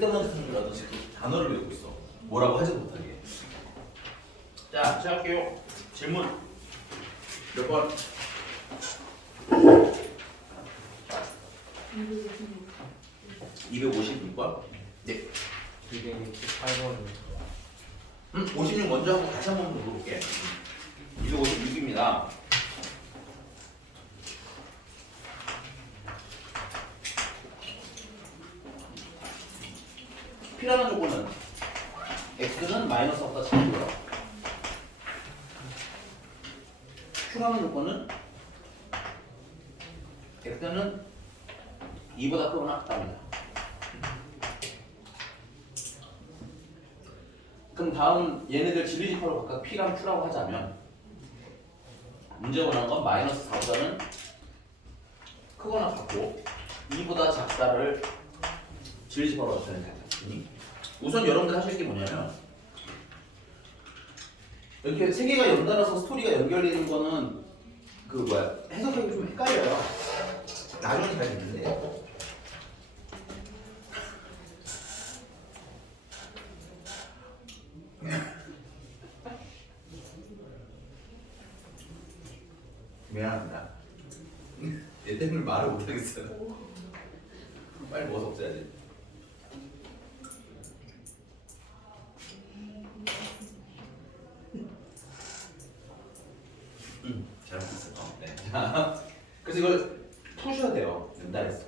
쓸데없는 단어를 외우고 있어. 뭐라고 하지도 못하게. 자, 시작할게요. 질문 몇 번? 256번? 네. 268번. 56 먼저 하고 다시 한번 물어볼게. 256입니다. P라는 조건은 X는 마이너스보다 작고요. Q라는 조건은 X는 2보다 크거나 같답니다. 그럼 다음 얘네들 진리지파로 각각 P랑 Q라고 하자면 문제 원하는 건 마이너스 4보다는 크거나 같고 2보다 작다를 진리지파로 나타내는 거예요. 우선 여러분들 하실 게 뭐냐면 이렇게 세 개가 연달아서 스토리가 연결되는 거는 그 뭐야 해석하기 좀 헷갈려요. 나중에 잘 되는데 미안합니다. 얘 때문에 말을 못하겠어요. 빨리 먹어서 없애야지. 잘못했어요. 네. 자, 그래서 이걸 푸셔야 돼요. 연달했어.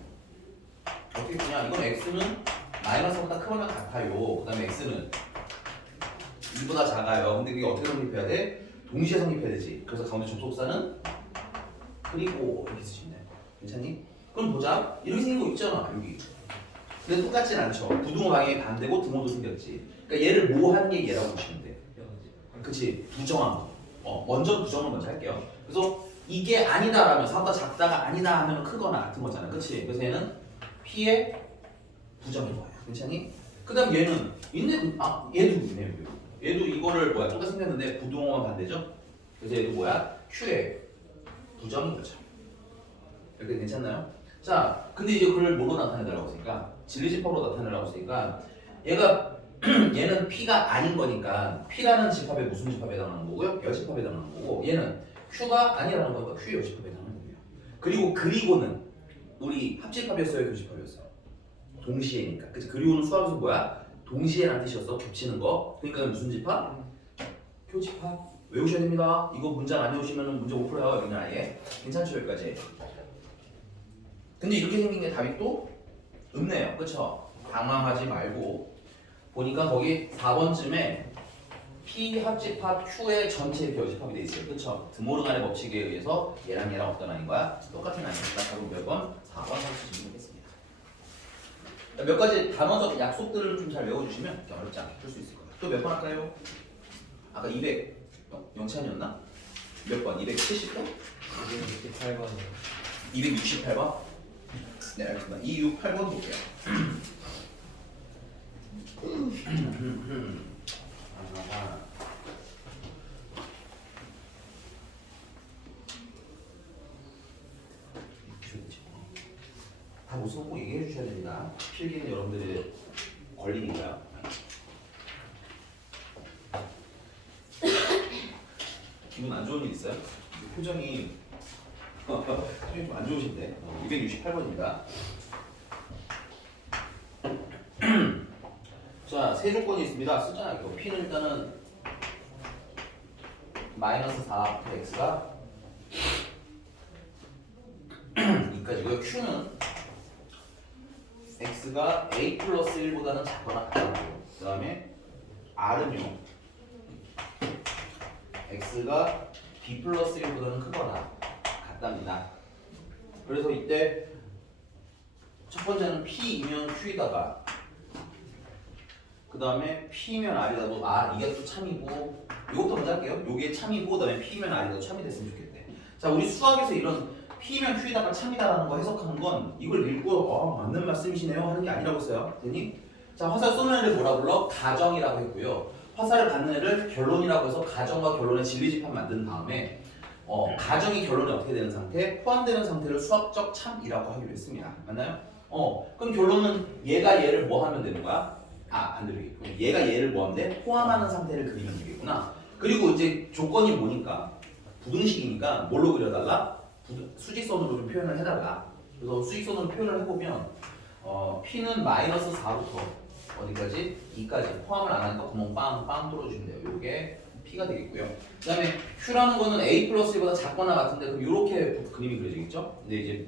어떻게 푸냐? 이건 x는 마이너스보다 크거나 같아요. 그 다음에 x는 2보다 작아요. 근데 이게 어떻게 성립해야 돼? 동시에 성립해야 되지. 그래서 가운데 접속사는 그리고 이렇게 쓰시면 돼요. 괜찮니? 그럼 보자. 이렇게 생긴 거 있잖아. 여기. 근데 똑같진 않죠. 부등호 방향이 반대고 등호도 생겼지. 그러니까 얘를 뭐 한 게 얘라고 보시면 돼. 그치? 부정한 거. 먼저 부정을 먼저 할게요. 그래서 이게 아니다라면 4보다 작다가 아니다 하면 크거나 같은 거잖아. 그치? 그래서 얘는 P의 부정인 거예요. 괜찮니? 그 다음 얘는 있네. 얘도 있네. 얘도 이거를 뭐야? 똑같이 생겼는데 부등호만 반대죠? 그래서 얘도 뭐야? Q의 부정인 거죠. 이렇게 괜찮나요? 자, 근데 이제 그걸 뭐로 나타내달라고 했으니까 진리집합으로 나타내라고 했으니까 얘는 P가 아닌 거니까 P라는 집합에 무슨 집합에 해당하는 거고요? 여집합에 해당하는 거고 얘는 Q가 아니라는 거니까 Q 여집합에 해당하는 거예요. 그리고는 우리 합집합이었어요? 교집합이었어요? 동시에니까. 그치? 그리고는 수학에서 뭐야? 동시에라는 뜻이었어. 겹치는 거. 그러니까 무슨 집합? 교집합. 외우셔야 됩니다. 이거 문장 안 외우시면 문제 못 풀어요. 여기는 아예. 괜찮죠? 여기까지. 근데 이렇게 생긴 게 답이 또 없네요. 그쵸? 당황하지 말고 보니까 거기 4번쯤에 P 합집합 Q의 전체 교집합이 돼 있어요. 그쵸? 드모르간의 법칙에 의해서 얘랑 없다는 거야. 똑같은 아니니까 답은 몇 번? 4번 해주시면 되겠습니다. 몇 가지 단어적 약속들을 좀 잘 외워주시면 이렇게 어렵지 않게 풀 수 있을 거예요. 또 몇 번 할까요? 아까 200 영찬이었나? 몇 번? 270번? 268번. 268번? 네, 알겠습니다. 268번 볼게요. 다 못 쓰고 꼭 얘기해 주셔야 됩니다. 필기는 여러분들의 권리니까요. 기분 안 좋은 일 있어요? 표정이 좀 안 좋으신데. 268번입니다. 자, 세 조건이 있습니다. 쓰자. 이거 P는 일단은 마이너스 4 X가 2까지고요. Q는 X가 A 플러스 1보다는 작거나 같고요. 그 다음에 R은요. X가 B 플러스 1보다는 크거나 같답니다. 그래서 이때 첫 번째는 P이면 Q에다가 그 다음에 P면 R이라도 이게 또 참이고 이것도 먼저 할게요. 요게 참이고 그 다음에 P면 R이라도 참이 됐으면 좋겠대. 자, 우리 수학에서 이런 P면 Q에다가 참이다라는 거 해석하는 건 이걸 읽고 맞는 말씀이시네요 하는 게 아니라고 써요. 되니? 자, 화살 쏘는 애를 뭐라 불러? 가정이라고 했고요. 화살을 받는 애를 결론이라고 해서 가정과 결론의 진리집합 만든 다음에 가정이 결론이 어떻게 되는 상태? 포함되는 상태를 수학적 참이라고 하기로 했습니다. 맞나요? 그럼 결론은 얘가 얘를 뭐 하면 되는 거야? 반대로 얘기해. 얘가 얘를 뭐 하면 돼? 포함하는 상태를 그리면 되겠구나. 그리고 이제 조건이 뭐니까? 부등식이니까 뭘로 그려달라? 수직선으로 좀 표현을 해달라. 그래서 수직선으로 표현을 해보면 P는 마이너스 4부터 어디까지? 2까지 포함을 안 하니까 구멍 빵 뚫어주면 돼요. 요게 P가 되겠고요. 그 다음에 Q라는 거는 A 플러스 1보다 작거나 같은데 그럼 이렇게 그림이 그려지겠죠? 근데 이제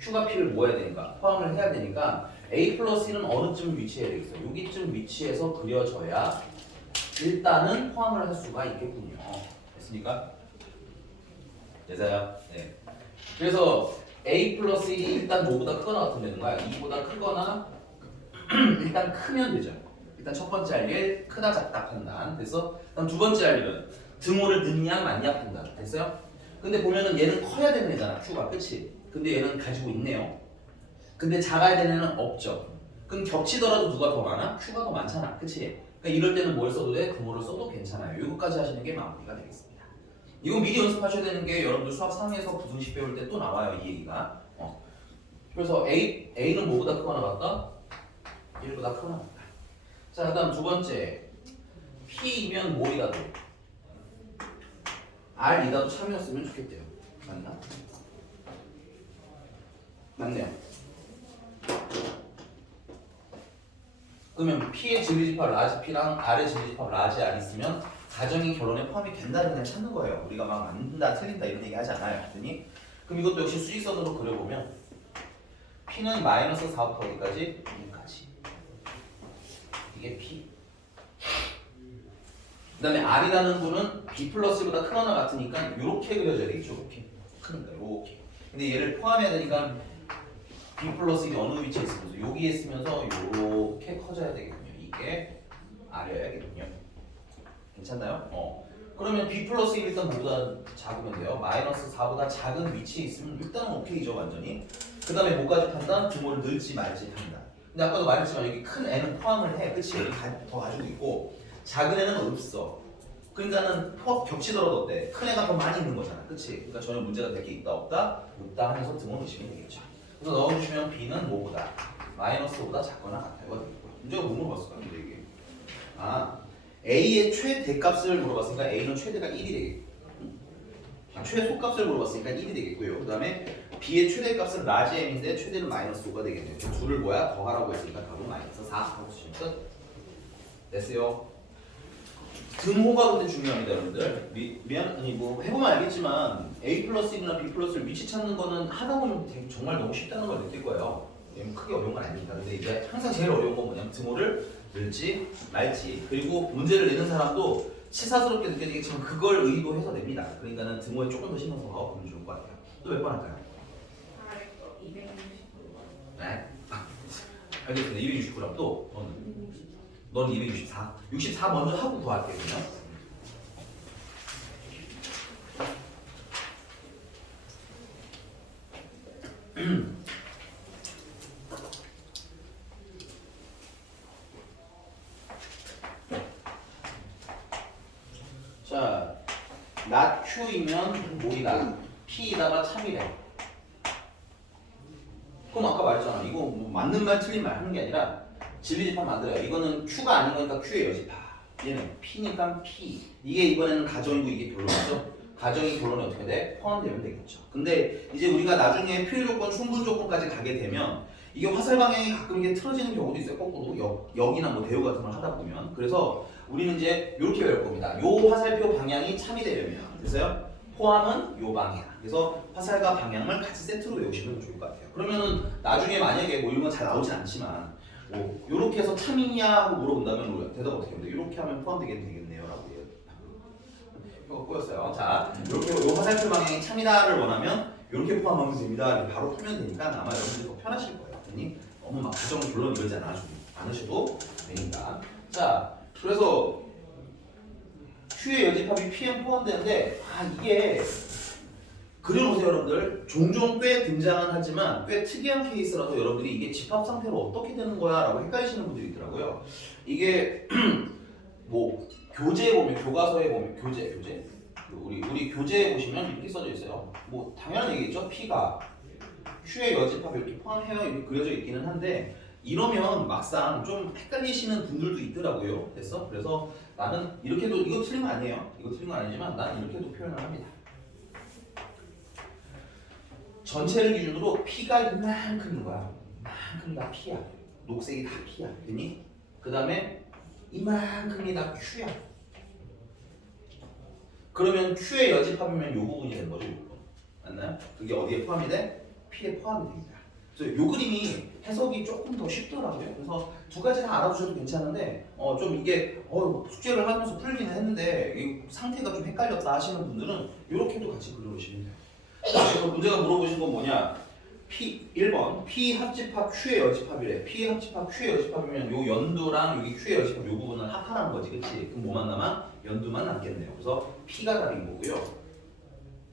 Q가 P를 뭐 해야 되니까? 포함을 해야 되니까 A 플러스 1은 어느쯤 위치해야 되겠어요? 여기쯤 위치해서 그려져야 일단은 포함을 할 수가 있겠군요. 됐습니까? 됐어요? 네. 그래서 A 플러스 1이 일단 뭐보다 크거나 같으면 되는 거야. 2보다 크거나 일단 크면 되죠. 일단 첫 번째 할 일 크다 작다 판단 됐어? 그럼 두 번째 할 일은 등호를 넣냐 맞냐 판단 됐어요? 근데 보면은 얘는 커야 되는 애잖아 Q가 그치? 근데 얘는 가지고 있네요. 근데 작아야 되는 애는 없죠. 그럼 겹치더라도 누가 더 많아? Q가 더 많잖아 그치? 그러니까 이럴 때는 뭘 써도 돼? 등호를 써도 괜찮아요. 이거까지 하시는 게 마무리가 되겠습니다. 이거 미리 연습하셔야 되는 게 여러분들 수학 3에서 부등식 배울 때 또 나와요 이 얘기가. 그래서 A는 뭐보다 크거나 같다? 1보다 크거나 같다. 자, 그다음 두 번째 P이면 뭐이라도 R이라도 참이었으면 좋겠대요. 맞나? 맞네요. 그러면 P의 진리집합 라지 P랑 R의 진리집합 라지 R 있으면 가정이 결론에 포함이 된다는 걸 찾는 거예요. 우리가 막 맞는다 틀린다 이런 얘기 하지 않아요. 그랬더니 그럼 이것도 역시 수직선으로 그려보면 P는 마이너스 4부터 어디까지? 2까지. 이게 P. 그 다음에 R이라는 분은 B 플러스보다 크거나 같으니까 이렇게 그려져야 되겠죠. 이렇게. 크니까 이렇게. 근데 얘를 포함해야 되니까 B 플러스 1이 어느 위치에 있으면서 여기에 있으면서 이렇게 커져야 되겠군요. 이게 R이어야겠군요. 괜찮나요? 그러면 B 플러스 1이 일단 뭐보다 작으면 돼요. 마이너스 4보다 작은 위치에 있으면 일단은 오케이죠 완전히. 그 다음에 뭐까지 판단? 등호를 넣을지 말지 판단. 근데 아까도 말했지만 여기 큰 애는 포함을 해. 그치? 여기 더 가지고 있고 작은 애는 없어. 그러니까는 겹치더라도 어때? 큰 애가 더 많이 있는 거잖아. 그치? 그러니까 전혀 문제가 될 게 있다 없다? 없다 하면서 등호 넣으시면 되겠죠. 그래서 넣어주시면 B는 뭐보다? 마이너스보다 작거나 같아요. 문제가 뭐 물어봤을까? 근데 이게 A의 최대값을 물어봤으니까 A는 최대가 1이 되겠고 최소값을 물어봤으니까 1이 되겠고요. 그 다음에 B의 최대값은 라지 M인데 최대는 마이너스 5가 되겠네요. 둘을 뭐야? 더하라고 했으니까 답은 마이너스 4 하고 쓰시면 끝. 됐어요. 등호가 근데 중요합니다 여러분들. 아니 뭐 해보면 알겠지만 A 플러스 1이나 B 플러스 1 위치 찾는 거는 하다 보면 정말 너무 쉽다는 걸 느낄 거예요. 크게 어려운 건 아니니까. 근데 이제 항상 제일 어려운 건 뭐냐면 등호를 넣을지 말지. 그리고 문제를 내는 사람도 치사스럽게 느껴지겠지만 그걸 의도해서 냅니다. 그러니까는 등호에 조금 더 신경 써서 보면 좋을 것 같아요. 또 몇 번 할까요? 269. 네? 알겠습니다. 269랑 또 너는 264. 64 먼저 하고 더 할게요. 그러면. 자, not Q이면 뭐이다? P이다가 참이래. 그럼 아까 말했잖아. 이거 뭐 맞는 말 틀린 말 하는 게 아니라 진리집합 만들어요. 이거는 Q가 아닌 거니까 Q의 여집합. 얘는 P니까 P. 이게 이번에는 가정이고 이게 결론이죠. 가정이 결론이 어떻게 돼? 포함되면 되겠죠. 근데 이제 우리가 나중에 필요 조건, 충분 조건까지 가게 되면 이게 화살 방향이 가끔 이게 틀어지는 경우도 있어요. 거꾸로 역이나 뭐 대우 같은 걸 하다 보면. 그래서 우리는 이제 이렇게 외울 겁니다. 요 화살표 방향이 참이 되려면 그래서요. 포함은 요 방향. 그래서 화살과 방향을 같이 세트로 외우시면 좋을 것 같아요. 그러면은 나중에 만약에 뭐 이런 건 잘 나오진 않지만 뭐 요렇게 해서 참이냐 하고 물어본다면 대답 어떻게 하면 돼? 이렇게 하면 포함되겠네요 라고 해요. 이거 꼬였어요. 자, 이렇게 요 화살표 방향이 참이다를 원하면 이렇게 포함하면 됩니다. 바로 풀면 되니까 아마 여러분들이 더 편하실 거예요. 그러니 너무 막 부정 물론 이러지 않으셔도 되니까. 자, 그래서 Q의 여집합이 P에 포함되는데 이게 그려놓으세요 여러분들. 종종 꽤 등장은 하지만 꽤 특이한 케이스라서 여러분들이 이게 집합 상태로 어떻게 되는 거야 라고 헷갈리시는 분들이 있더라고요. 이게 뭐 교재에 보면 교과서에 보면 교재 우리 교재에 보시면 이렇게 써져 있어요. 뭐 당연한 얘기겠죠. P가 Q의 여집합 이렇게 포함해요 이렇게 그려져 있기는 한데 이러면 막상 좀 헷갈리시는 분들도 있더라고요. 됐어? 그래서 나는 이렇게도 이거 틀린 거 아니에요. 이거 틀린 건 아니지만 나는 이렇게도 표현을 합니다. 전체를 기준으로 P가 이만큼인 거야. 이만큼이 다 P야. 녹색이 다 P야. 됐니? 그 다음에 이만큼이 다 Q야. 그러면 Q의 여집합이면 요 부분이 되는 거죠. 요 부분. 맞나요? 그게 어디에 포함이 돼? P에 포함이 됩니다. 그래서 요 그림이 해석이 조금 더 쉽더라고요. 그래서 두 가지 다 알아두셔도 괜찮은데 좀 이게 숙제를 하면서 풀기는 했는데 이 상태가 좀 헷갈렸다 하시는 분들은 이렇게도 같이 그려보시면 돼요. 그래서 문제가 물어보신 건 뭐냐? 1번 P 합집합 Q의 여집합이래. P 합집합 Q의 여집합이면 요 연두랑 여기 Q의 여집합 요 부분을 합하라는 거지, 그렇지? 그럼 뭐만 남아? 연두만 남겠네요. 그래서 P가 답인 거고요.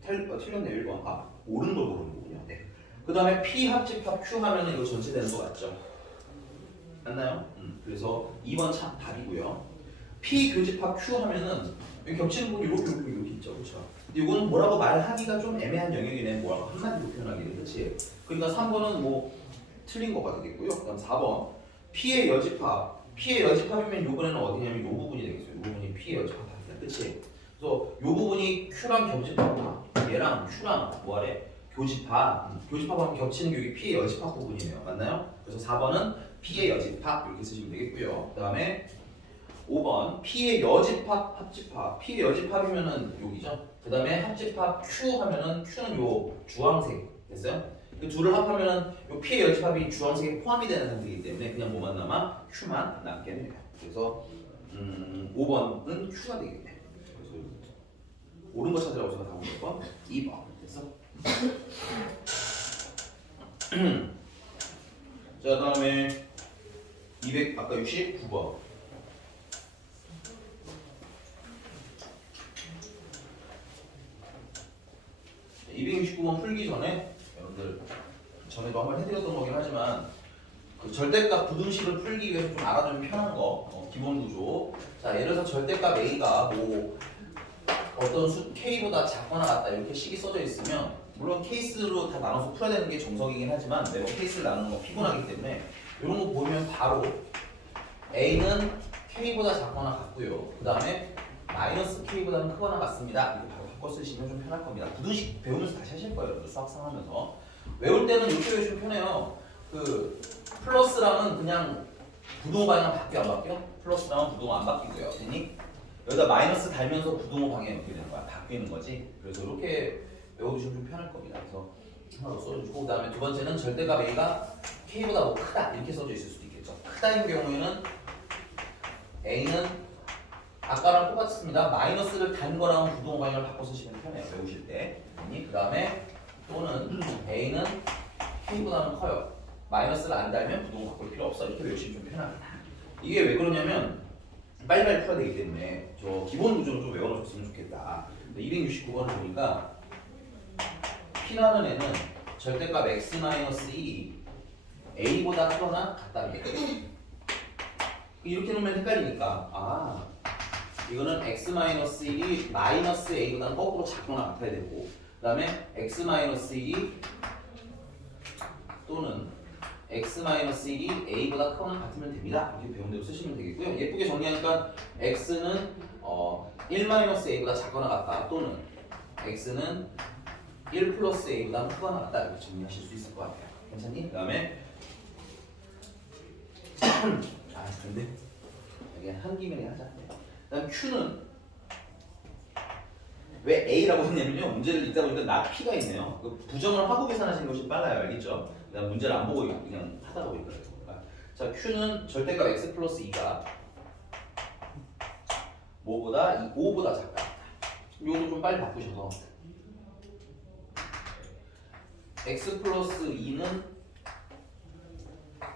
틀렸네 1번. 옳은 걸 모르는 거군요. 네. 그 다음에 P 합집합 Q 하면은 이거 전체 되는 거 맞죠? 맞나요? 그래서 2번 참 답이고요. P 교집합 Q 하면은 여기 겹치는 부분이 이렇게 있죠, 그렇죠? 근데 이거는 뭐라고 말하기가 좀 애매한 영역이네. 뭐라고 한마디로 표현하기는, 그렇지? 그러니까 3번은 뭐 틀린 거가 되겠고요. 그다음 4번 P의 여집합. P의 여집합이면 요번에는 어디냐면 요 부분이 되겠어요. 요 부분이 P의 여집합이야, 그렇지? 그래서 요 부분이 Q랑 교집합, 얘랑 Q랑 뭐하래? 교집합하면 겹치는 게 여기 P의 여집합 부분이네요. 맞나요? 그래서 4번은 P의 여집합 이렇게 쓰시면 되겠고요. 그 다음에 5번 P의 여집합, 합집합. P의 여집합이면은 여기죠. 그 다음에 합집합 Q 하면은 Q는 요 주황색 됐어요? 그 둘을 합하면은 요 P의 여집합이 주황색에 포함이 되는 상태이기 때문에 그냥 뭐만 남아? Q만 남겠네요. 그래서 5번은 Q가 되겠네. 그래서 옳은 거 찾으라고 제가 다온 번 2번 됐어? 자, 다음에 200 아까 69번. 자, 269번 풀기 전에 여러분들 전에도 한번 해드렸던 거긴 하지만 그 절대값 부등식을 풀기 위해서 좀 알아두면 편한 거 기본 구조. 자, 예를 들어서 절대값 A가 뭐 어떤 수 K보다 작거나 같다 이렇게 식이 써져 있으면 물론 케이스로 다 나눠서 풀어야 되는 게 정석이긴 하지만 매번 케이스를 나누는 거 피곤하기 때문에 이런 거 보면 바로 A는 K보다 작거나 같고요. 그 다음에 마이너스 K보다는 크거나 같습니다. 이렇게 바로 바꿔 쓰시면 좀 편할 겁니다. 부등식 배우면서 다시 하실 거예요. 수학상 하면서. 외울 때는 이렇게 외우시면 편해요. 그 플러스랑은 그냥 부동호 방향 바뀌어 안 바뀌어? 플러스랑은 부동호 안 바뀌고요. 됐니? 여기다 마이너스 달면서 부동호 방향이 어떻게 되는 거야? 바뀌는 거지. 그래서 이렇게 외워두시면 좀 편할 겁니다. 그래서 하나 더 써주고 그 다음에 두 번째는 절대값 A가 K보다 뭐 크다 이렇게 써져 있을 수도 있겠죠. 크다인 경우에는 A는 아까랑 똑같습니다. 마이너스를 단 거랑 부동호 방향을 바꿔 쓰시면 편해요. 외우실 때. 그 다음에 또는 A는 K보다는 커요. 마이너스를 안 달면 부동호 바꿀 필요 없어. 이렇게 외우시면 좀 편합니다. 이게 왜 그러냐면 빨리빨리 풀어야 되기 때문에 저 기본 구조는 좀 외워놓으셨으면 좋겠다. 269번을 보니까 P라는 애는 절대값 x-1이 A보다 크거나 같다는 게 이렇게 놓으면 헷갈리니까 이거는 x-1이 마이너스 A보다는 거꾸로 작거나 같아야 되고 그 다음에 x-1이 또는 x-1이 A보다 크거나 같으면 됩니다. 이렇게 배운 대로 쓰시면 되겠고요. 예쁘게 정리하니까 x는 1-A보다 작거나 같다 또는 x는 1 플러스 A보다 크거나 같다 이렇게 정리하실 수 있을 것 같아요. 괜찮니? 그 다음에 근데 여기 한 김에 하자. 그 다음 Q는 왜 A라고 했냐면요. 문제를 읽다 보니까 나 P가 있네요. 그 부정을 하고 계산하시는 것이 빨라요. 알겠죠? 그다음 문제를 안 보고 그냥 하다 보니까. 자, Q는 절대값 x 플러스 2가 뭐보다 5보다 작다. 이것도 좀 빨리 바꾸셔서 x 플러스 2는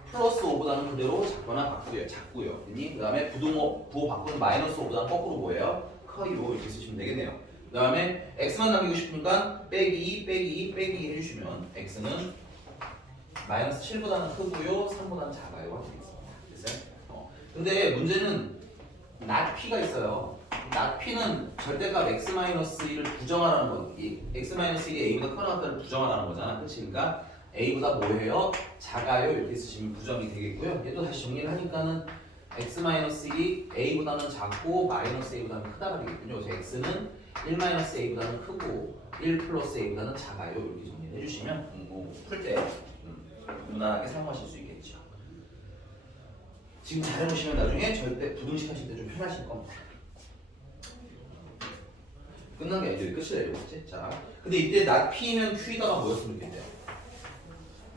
플러스 5보다는 그대로 작거나 작고요. 그 다음에 부호 바꾸는 마이너스 5보다는 거꾸로 뭐예요? 커이로 이렇게 쓰시면 되겠네요. 그 다음에 x만 남기고 싶으니까 빼기 2 해주시면 x는 마이너스 7보다는 크고요, 3보다는 작아요. 됐어요? 근데 문제는 not p가 있어요. not p는 절대값 x-1을 부정하라는 거, x-1이 a보다 크거나 같다를 부정하라는 거잖아. 그치? 그러니까 A보다 뭐예요? 작아요. 이렇게 쓰시면 부정이 되겠고요. 얘도 다시 정리를 하니까는 x-1이 A보다는 작고 마이너스 A보다는 크다가 되겠군요. 그래서 x는 1-A보다는 크고 1+A보다는 작아요. 이렇게 정리를 해주시면 풀 때 무난하게 사용하실 수 있겠죠. 지금 잘 해놓으시면 나중에 절대 부등식 하실 때 좀 편하실 겁니다. 끝난 게 아니죠. 끝이래요. 그치? 자, 근데 이때 not P면 Q이다가 뭐였으면 좋겠대요?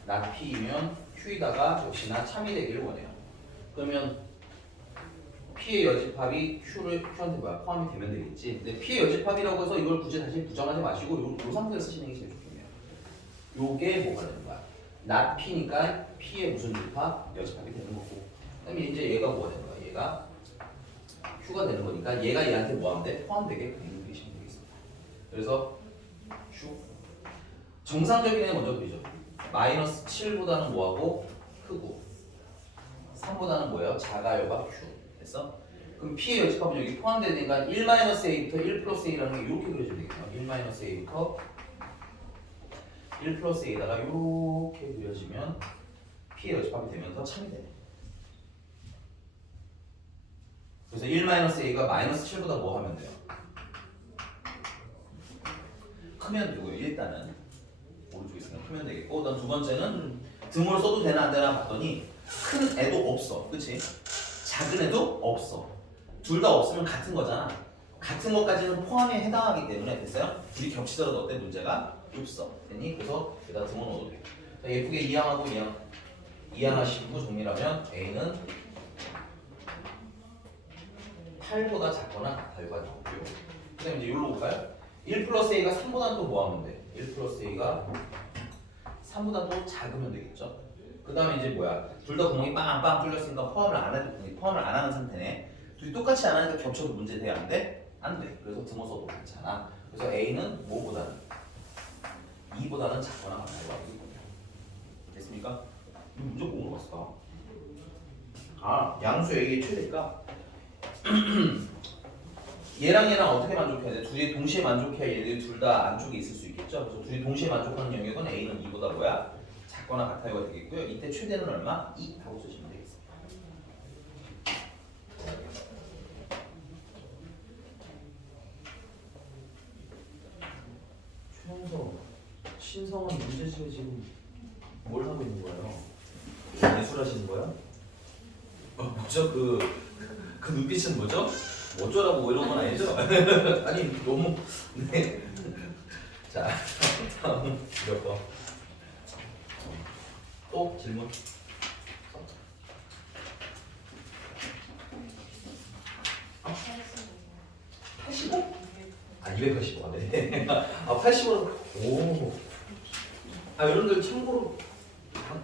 not P면 Q이다가 역시나 참이 되기를 원해요. 그러면 P의 여집합이 Q한테 포함이 되면 되겠지. 근데 P의 여집합이라고 해서 이걸 굳이 다시 부정하지 마시고 요 상태에서 쓰시는 게 제일 좋겠네요. 요게 뭐가 되는 거야? not P니까 P의 무슨 집합? 여집합이 되는 거고. 그다음에 이제 얘가 뭐가 되는 거야? 얘가 Q가 되는 거니까 얘가 얘한테 뭐 하면 돼? 포함되게 그리시면 되겠습니다. 그래서 Q 정상적인 애 먼저 그리죠. 마이너스 7보다는 뭐하고? 크고 3보다는 뭐예요? 작아요가 Q 됐어? 그럼 P의 여집합은 여기 포함되니까 1-A부터 1+A라는 게 이렇게 그려주면 되겠네요. 1-A부터 1+A다가 이렇게 그려지면 P의 여집합이 되면서 참이 되네. 그래서 1-A가 마이너스 7보다 뭐 하면 돼요? 크면 되고요. 일단은 오른쪽에 있으면 크면 되겠고, 그다음 두 번째는 등호를 써도 되나 안 되나 봤더니 큰 애도 없어, 그렇지? 작은 애도 없어. 둘 다 없으면 같은 거잖아. 같은 것까지는 포함에 해당하기 때문에 됐어요? 둘이 겹치더라도 어때 문제가 없어. 되니? 그래서 여기다 등호 넣어도 돼. 자, 예쁘게 이항하고 이항하시고 정리하면 A는 8보다 작거나 같아요가 나오고요. 그 다음에 이제 여기로 볼까요? 1+A가 3보다는 또 뭐 하면 돼? 1+A가 3보다 또 작으면 되겠죠? 그 다음에 이제 뭐야? 둘 다 구멍이 빵빵 뚫렸으니까 포함을 안 하는 상태네. 둘이 똑같이 안 하니까 겹쳐도 문제 돼? 안 돼? 안 돼. 그래서 등호 써도 괜찮아. 그래서 A는 뭐보다는? 2보다는 작거나 같아요가 되겠군요. 됐습니까? 이 문제 뭐 물어봤을까? 아, 양수 A의 최대가 얘랑 얘랑 어떻게 만족해야 돼? 둘이 동시에 만족해야 얘들 둘 다 안쪽에 있을 수 있겠죠? 그래서 둘이 동시에 만족하는 영역은 A는 2보다 뭐야? 작거나 같아요가 되겠고요. 이때 최대는 얼마? 2 하고 쓰시면 되겠습니다. 최영석, 신성은 문제집에 지금 뭘 하고 있는 거예요? 예술하시는 거야? 뭐죠? 그 눈빛은 뭐죠? 어쩌라고 뭐 이런 건 아니죠? 아니 너무 네. 자 다음 몇 번? 또 질문? 85? 아 285. 네. 아 85는 오. 아 여러분들 참고로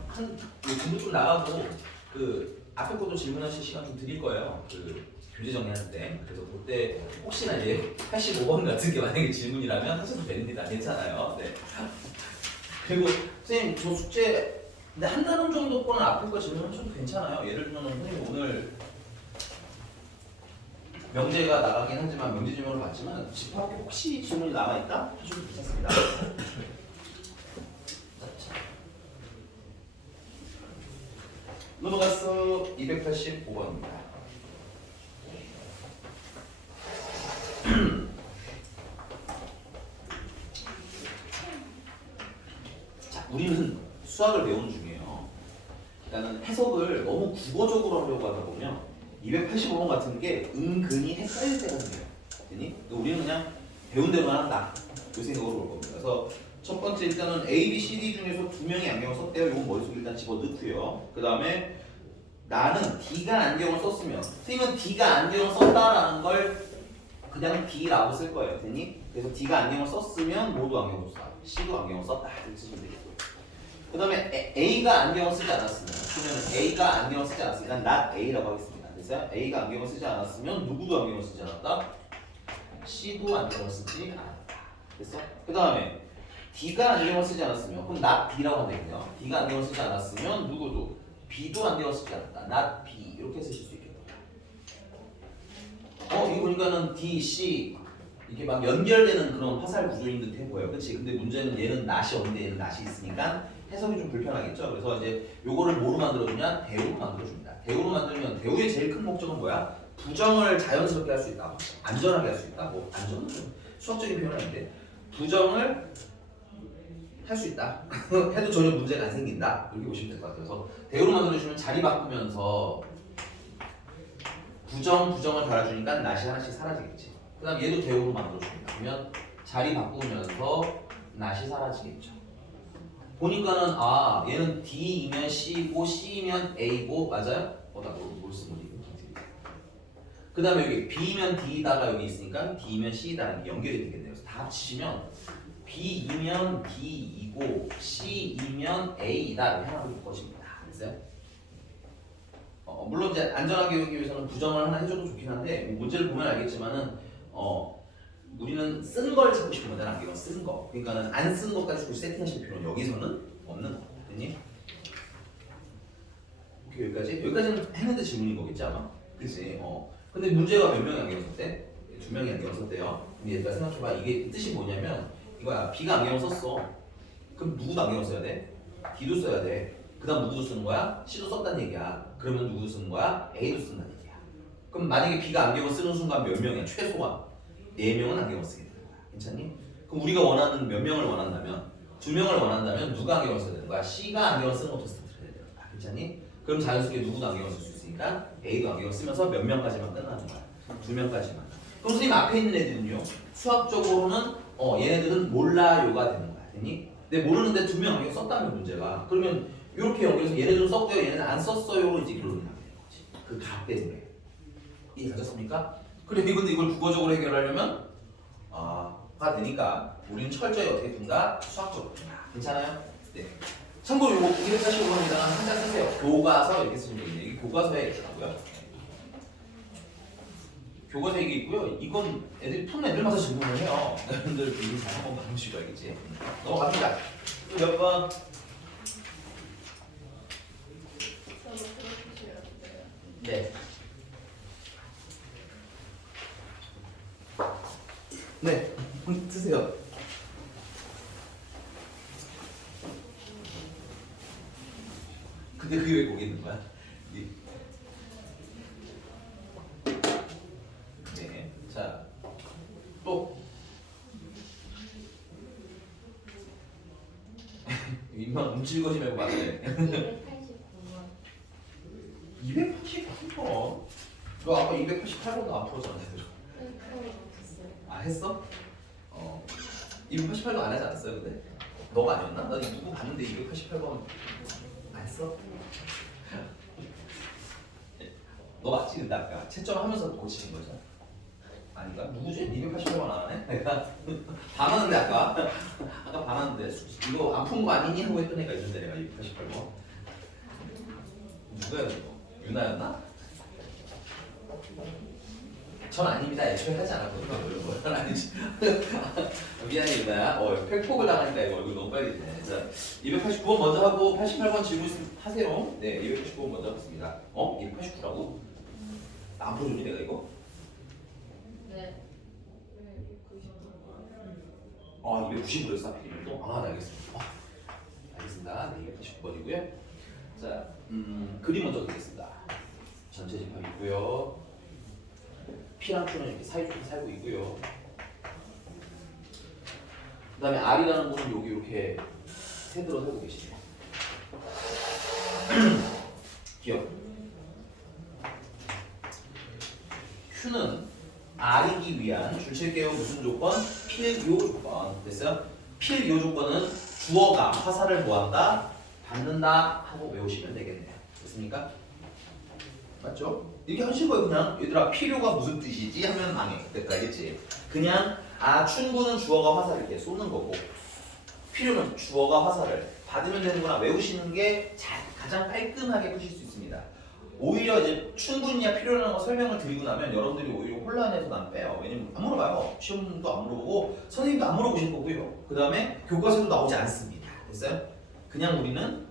한 공부 좀 나가고 그 앞에 것도 질문하실 시간 좀 드릴 거예요. 그 교재 정리하는 때. 그래서 그때 혹시나 이제 85번 같은 게 만약에 질문이라면 하셔도 됩니다. 괜찮아요. 네. 그리고 선생님 저 숙제 근데 한 단원 정도 거는 앞에 거 질문하셔도 괜찮아요. 예를 들면 선생님 오늘 명제가 나가긴 하지만 명제 질문을 봤지만 집합 혹시 질문이 남아있다? 하셔도 괜찮습니다. 넘어갔어. 285번입니다. 자, 우리는 수학을 배우는 중이에요. 일단은 해석을 너무 국어적으로 하려고 하다 보면 285번 같은 게 은근히 헷갈릴 때가 생겨요. 그러니 우리는 그냥 배운 대로만 한다. 그 생각으로 볼 겁니다. 그래서 첫 번째 일단은 A, B, C, D 중에서 두 명이 안경을 썼대요. 이건 머릿속에 일단 집어넣고요. 그 다음에 나는 D가 안경을 썼으면 선생님은 D가 안경을 썼다라는 걸 그냥 D라고 쓸 거예요. 되니? 그래서 D가 안경을 썼으면 모두 안경을 썼다. C도 안경을 썼다. 이렇게 쓰시면 되겠고요. 그 다음에 A가 안경을 쓰지 않았으면 그러면 A가 안경을 쓰지 않았으면 not A라고 하겠습니다. 그래서 A가 안경을 쓰지 않았으면 누구도 안경을 쓰지 않았다? C도 안경을 쓰지 않았다. 됐어? 그 다음에 D가 안경을 쓰지 않았으면 그럼 not B라고 하거든요. D가 안경을 쓰지 않았으면 누구도 B도 안경을 쓰지 않았다. not B 이렇게 쓰실 수 있겠다. 이거 보니까는 D, C 이렇게 막 연결되는 그런 화살 구조인 듯해 보여요. 그치? 근데 문제는 얘는 낫이 없는데 얘는 낫이 있으니까 해석이 좀 불편하겠죠? 그래서 이제 요거를 뭐로 만들어주냐? 대우로 만들어줍니다. 대우로 만들면 대우의 제일 큰 목적은 뭐야? 부정을 자연스럽게 할 수 있다. 안전하게 할 수 있다. 뭐 안전은 좀 수학적인 표현은 아닌데 부정을 할 수 있다. 해도 전혀 문제가 안 생긴다. 이렇게 보시면 될 것 같아요. 그래서 대우로 만들어주면 자리 바꾸면서 부정을 달아주니까 낫이 하나씩 사라지겠지. 그 다음 얘도 대우로 만들어줍니다. 그러면 자리 바꾸면서 낫이 사라지겠죠. 보니까는 아 얘는 D이면 C고 C면 A고 맞아요? 나뭘 쓴 거지? 그 다음에 여기 B면 D다가 여기 있으니까 D면 C다라는 게 연결이 되겠네요. 그래서 다 합치시면 B이면 D이고 C이면 A다 이렇게 하나 바꿔집니다. 됐어요? 물론 이제 안전하게 하기 위해서는 부정을 하나 해줘도 좋긴 한데 문제를 보면 알겠지만은 우리는 쓴 걸 찾고 싶은 거잖아. 안경은 쓴 거. 그러니까는 안 쓴 것까지 굳이 세팅하실 필요는 여기서는 없는 거. 됐니? 오케이 여기까지? 여기까지는 했는데 질문인 거겠지 아마? 그치? 근데 문제가 몇 명이 안경을 썼대? 2명이 안경을 썼대요. 근데 얘들아 생각해봐. 이게 뜻이 뭐냐면 이거야. B가 안경을 썼어. 그럼 누구도 안경을 써야 돼? D도 써야 돼. 그 다음 누구도 쓰는 거야? C도 썼다는 얘기야. 그러면 누구도 쓰는 거야? A도 쓴다는 얘기야. 그럼 만약에 B가 안경을 쓰는 순간 몇 명이야? 최소한 4명은 안경을 쓰게 되는 거야. 괜찮니? 그럼 우리가 원하는 몇 명을 원한다면 2명을 원한다면 누가 안경을 써야 되는 거야? C가 안경을 쓰는 것부터 스타트해야 되는 거야. 괜찮니? 그럼 자연스럽게 누구도 안경을 쓸 수 있으니까 A도 안경을 쓰면서 몇 명까지만 끝나는 거야. 2명까지만. 그럼 선생님 앞에 있는 애들은요? 수학적으로는 얘네들은 몰라요가 되는 거야. 됐니? 근데 모르는데 2명 안경 썼다면 문제가. 그러면 이렇게 연결해서 얘네들은 썼고요, 얘네는 안 썼어요로 이제 결론이 나게 되는 거지. 그 값 때문에. 이해가셨습니까? 그래, 근데 이걸 국어적으로 해결하려면 가 되니까 우리는 철저히 어떻게 푼다? 수학적으로 푼다. 괜찮아요? 네. 참고로 이거 245번에다가 한 장 쓰세요. 교과서 이렇게 쓰면 되겠네요. 이게 교과서에 있더라고요. 교과서에 이게 있고요. 이건 애들이 푼 애들마다 질문을 해요. 여러분들 이거 잘 한번 봐보시고 알겠지? 넘어갑니다. 또 몇 번? 네. 네. 쓰세요. 근데 그게 왜 거기 있는 거야? 네. 자, 또. 입만 움찔거지 말고 말해. 289번. 너 아까 288번도 안 풀었잖아, 제대로. 했어? 288번 안 하지 않았어요, 근데? 너가 아니었나? 나 누구 봤는데 288번 안 했어? 너 맞지? 근데 아까 채점하면서 고치는 거죠? 아닌가? 누구지? 288번 안 하네? 내가 반하는데 아까 반하는데 이거 안 푼 거 아니니? 하고 했던 애가 있는데 내가 288번 누구야 이거? 유나였나? 전 아닙니다. 애초에 하지 않았거든요. 전 아니지. 미안해 유나야. 팩폭을 당하니까 이거 얼굴 너무 빨개지네. 자, 289번 먼저 하고 88번 질문 있으면 하세요. 네, 289번 먼저 하겠습니다. 289라고? 안 풀어주니 내가 이거? 네. 290으로 싹 필요도? 네, 알겠습니다. 알겠습니다. 네, 289번이고요. 자, 그림 먼저 드리겠습니다. 전체 집합 있고요. P랑 Q는 이렇게 사이좋게 살고 있고요. 그 다음에 R이라는 분은 여기 이렇게 세들어 살고 계시네요. 기억. Q는 R이기 위한 줄칠게요. 무슨 조건? 필요 조건. 됐어요? 필요 조건은 주어가 화살을 뭐한다? 받는다 하고 외우시면 되겠네요. 됐습니까? 맞죠? 이렇게 하실 거예요. 그냥 얘들아 필요가 무슨 뜻이지? 하면 망해. 그때까 알겠지? 그냥 충분은 주어가 화살을 이렇게 쏘는 거고 필요는 주어가 화살을 받으면 되는구나 외우시는 게 가장 깔끔하게 푸실 수 있습니다. 오히려 이제 충분이냐 필요라는 거 설명을 드리고 나면 여러분들이 오히려 혼란해서 난 빼요. 왜냐면 안 물어봐요. 시험도 안 물어보고 선생님도 안 물어보실 거고요. 그 다음에 교과서도 나오지 않습니다. 됐어요? 그냥 우리는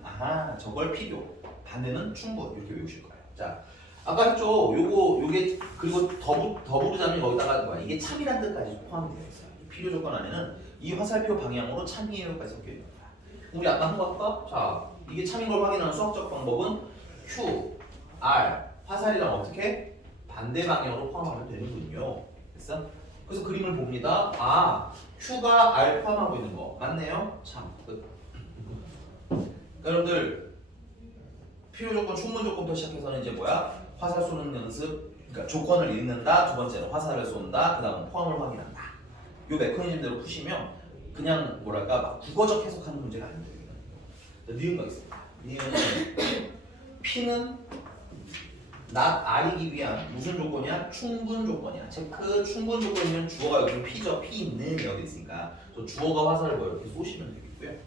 저걸 필요, 반대는 충분 이렇게 외우실 거예요. 자, 아까 했죠. 요게 그리고 더부르자면 거기다가 뭐야? 이게 참이란 뜻까지 포함되어 있어요. 필요 조건 안에는 이 화살표 방향으로 참이에요까지 섞여 있는 거야. 우리 아까 한 거 할까? 자, 이게 참인 걸 확인하는 수학적 방법은 Q, R, 화살이랑 어떻게 반대 방향으로 포함하면 되는군요. 됐어? 그래서 그림을 봅니다. 아, Q가 R 포함하고 있는 거 맞네요. 참. 끝. 여러분들 필요 조건, 충분 조건부터 시작해서는 이제 뭐야? 화살 쏘는 연습, 그러니까 조건을 읽는다. 두 번째로 화살을 쏜다. 그 다음은 포함을 확인한다. 이 메커니즘대로 푸시면 그냥 뭐랄까 막 국어적 해석하는 문제가 아닙니다. 니은가 있습니다. 니은은 P는 not R이기 위한 무슨 조건이야? 충분 조건이야. 체크. 충분 조건이면 주어가 여기 P죠. P는 여기 있으니까 저 주어가 화살을 뭐 이렇게 쏘시면 되겠고요.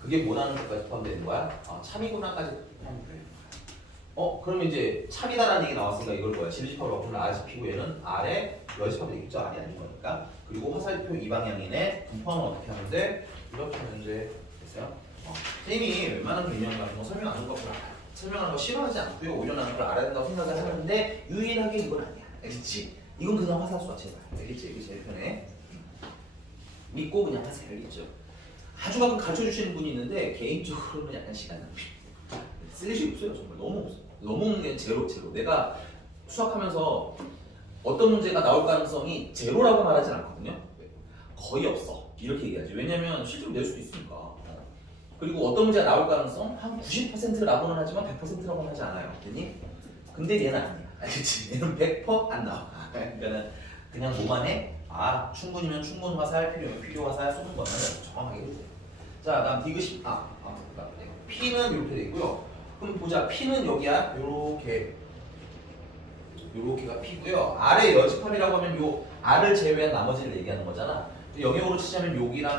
그게 원하는 것까지 포함되는 거야. 참이구나까지 포함되는 거야. 그러면 이제 참이다라는 얘기 나왔으니까 이걸 뭐야? 진리집합으로 바꾸면 R집히고 얘는 R에 여집합이 되겠죠? R이 아닌 거니까. 그리고 화살표 이 방향이네. 분포함을 어떻게 하는데? 이렇게 하는데 됐어요? 선생님이 웬만한 개념 같은 거 설명 안 하는 거 설명하는 거 싫어하지 않고요. 오히려 나는 그걸 알아야 된다고 생각을 하는데 유일하게 이건 아니야. 알겠지? 이건 그냥 화살 쏴 제발. 알겠지? 이게 제일 편해. 믿고 그냥 하세요. 알겠죠? 아주 가끔 가르쳐 주시는 분이 있는데 개인적으로는 약간 시간 낭비. 쓸 일이 없어요. 정말 너무 없어요. 너무 없는 게 제로. 내가 수학하면서 어떤 문제가 나올 가능성이 제로라고 말하진 않거든요. 거의 없어. 이렇게 얘기하지. 왜냐면 실제로 낼 수도 있으니까. 그리고 어떤 문제가 나올 가능성 한 90%라고는 하지만 100%라고는 하지 않아요. 됐니? 근데 얘는 아니야. 알겠지? 얘는 100%안 나와. 그러니까는 그냥 뭐만 해? 충분이면 충분 화살, 필요면 필요 화살 쏘는 거는 정확하게 해주세요. 자, 다음 디귿 P는 이렇게 돼 있고요. 그럼 보자. P는 여기야. 요렇게가 P고요. R의 여집합이라고 하면 요 R을 제외한 나머지를 얘기하는 거잖아. 영역으로 치자면 여기가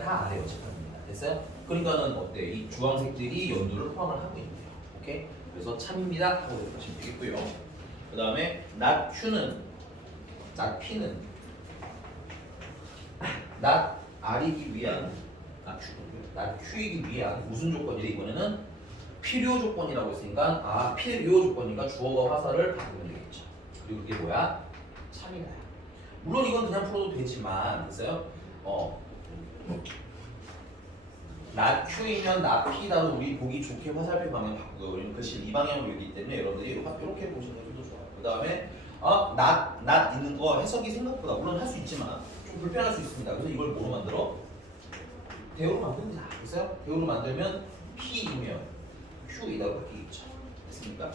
다 R의 여집합입니다. 됐어요? 그러니까는 어때? 이 주황색들이 연두를 포함을 하고 있네요. 오케이? 그래서 참입니다 하고 보시면 되겠고요. 그 다음에 not P는 not R이기 위한 not Q이기 위한 무슨 조건이래? 이번에는 필요 조건이라고 했으니까 필요 조건이니까 주어가 화살을 바꾸면 되겠죠. 그리고 그게 뭐야? 참이다. 물론 이건 그냥 풀어도 되지만 됐어요? not Q이면 not P다도 우리 보기 좋게 화살표 방향 바꾸고 우리는 글씨 이 방향으로 읽기 때문에 여러분들이 이렇게 보시는 게 좀 더 좋아요. 그 다음에 not 있는 거 해석이 생각보다 물론 할 수 있지만 좀 불편할 수 있습니다. 그래서 이걸 뭐로 만들어? 대우로 만듭니다. 됐어요? 대우로 만들면 P이면 Q이라고 바뀌겠죠. 됐습니까?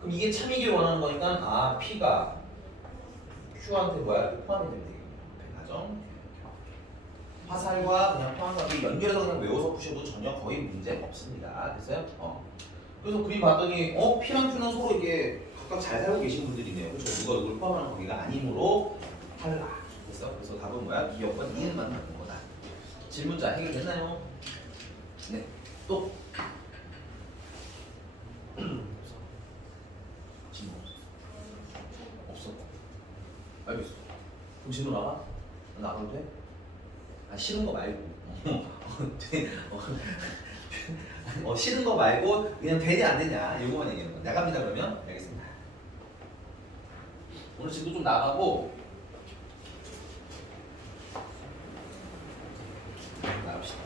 그럼 이게 참이길 원하는 거니까 P가 Q한테 포함이 되면 되겠네요. 가정 화살과 그냥 포함하기 연결해서 그냥 외워서 푸셔도 전혀 거의 문제 없습니다. 됐어요? 그래서 그림 봤더니 P랑 Q는 서로 이게 각각 잘 살고 계신 분들이네요. 그렇죠? 누가 누굴 포함하는 거기가 아니므로 탈락. 됐어? 그래서 답은 뭐야? 기억과 니은만 맞는 거다. 질문자 해결됐나요? 네. 또 질문 없어? 알겠어. 그럼 질문 나와? 나가도 돼? 싫은 거 말고 싫은 거 말고 그냥 되냐 안 되냐 이거만 얘기하는 거야. 나갑니다 그러면? 알겠습니다. 오늘 지금 좀 나가고 나갑시다.